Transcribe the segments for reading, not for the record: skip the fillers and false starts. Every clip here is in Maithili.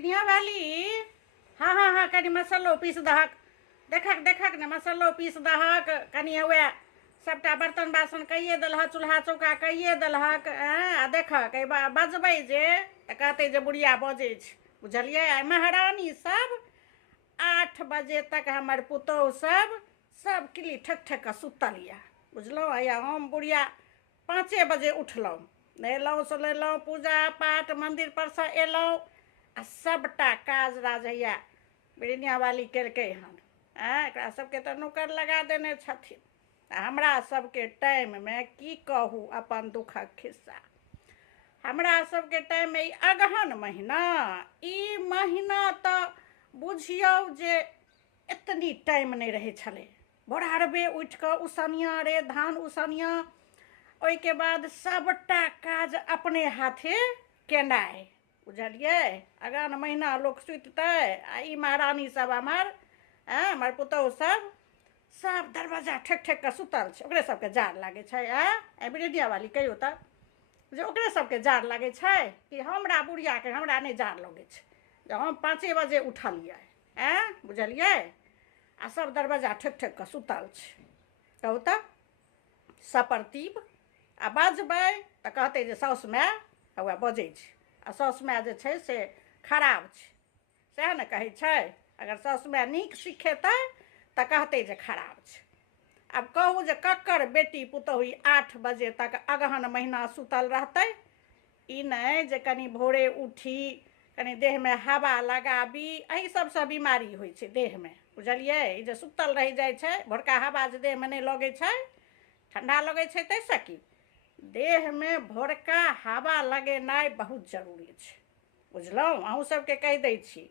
बिनिया वाली। हाँ हाँ हाँ, कनी मसालो पीस दहक। देखक देखक ने मसालो पीस दहक। कनी हुए सबटा बर्तन बासन कइए देलहक, चूल्हा चौका कइए देलहक। आ देखक बजबै जे तऽ कहतै जे बुढ़िया बजै छै। बुझलियै? आ महारानी सब 8 बजे तक हमर पुतौह सब किली ठक ठक कऽ सुतल यऽ। बुझलहुँ? या हम बुढ़िया 5 बजे उठलहुँ, नहेलहुँ सोनेलहुँ, पूजा पाठ मन्दिर पर से एलहुँ आ सबटा काज राज हैया बिरनिया वाली केलकै हन। एकरा सबके तऽ नौकर लगा देने छथिन। आ हमरा सबके टाइममे की कहू अपन दुखक खिस्सा। हमरा सबके टाइममे ई अगहन महीना, ई महीना तऽ बुझियौ जे एतनी टाइम नहि रहै छलै। भोरहरबे उठि कऽ उसनिया रे धान उसनिया, ओहिके बाद सबटा काज अपने हाथे केनाइ। बुझलियै? अगहन महीना लोक सुततै आ ई महारानी सब हमर पुतौह सब दरवाजा ठेक ठेक कऽ सुतल छै। ओकरे सबके जार लागै छै? बिरनिया वाली कहियो तऽ जे ओकरे सबके जार लागै छै कि हमरा बुढ़ियाके हमरा नहि जार लगै छै जे हम 5 बजे उठलियै। बुझलियै? आ सब दरवाजा ठेक ठेक कऽ सुतल छै। कहू तऽ सपरतीब। आ बजबै तऽ कहतै जे साउस माय हौआ बजै छै। आ साउस माय जे छै से खराब छै, सएह ने कहै छै। अगर साउस माय नीक सिखेतै तऽ कहतै जे खराब छै। आब कहू जे ककर बेटी पुतौह 8 बजे तक अगहन महीना सुतल रहतै? ई नहि जे कनि भोरे उठी कनि देहमे हवा लगाबी, एहि सबसँ बीमारी होइ छै देहमे। बुझलियै? ई जे सुतल रहि जाइ छै, भोरका हवा जे देहमे नहि लगै छै, ठंडा लगै छै ताहिसँ की देहमे भोरका हवा लगेनाइ बहुत जरूरी छै। बुझलहुँ? अहूँ सबके कहि दै छी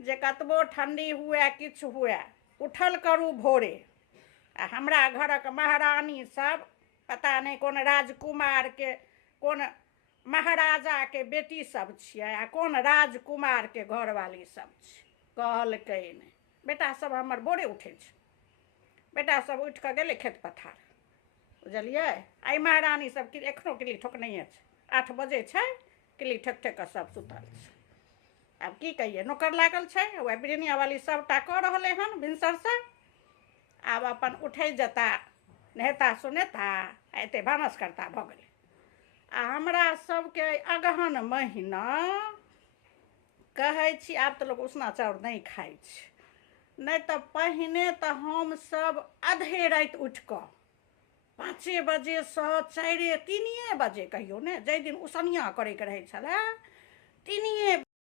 जे कतबो ठंडी हुए किछु हुए उठल करू भोरे। आ हमरा घरक महारानी सब पता नहि कोन राजकुमारके कोन महाराजाके बेटी सब छियै आ कोन राजकुमारके घरवाली सब छै। कहलकै नहि, बेटा सब हमर भोरे उठै छै। बेटा सब उठि कऽ गेलै खेत पथार। बुझलियै? आइ महारानी सब एखनो किली ठोकनैये छै। 8 बजे छै, किली ठक ठक कऽ सब सुतल छै। आब की कहियै, नौकर लागल छै। वएह बिरनिया वाली सबटा कऽ रहलै हन भिनसरसँ। आब अपन उठै जेता, नहेता सोनेता, एते भानस करता, भऽ गेलै। आ हमरा सबके अगहन महीना कहै छी आब तऽ लोक उसना चाउर नहि खाइ छै। नहि तऽ पहिने तऽ हमसब आधे राति उठि कऽ 5 बजेसँ 4 3 बजे कहियो ने, जाहि दिन उसनिया करैके रहै छलै 3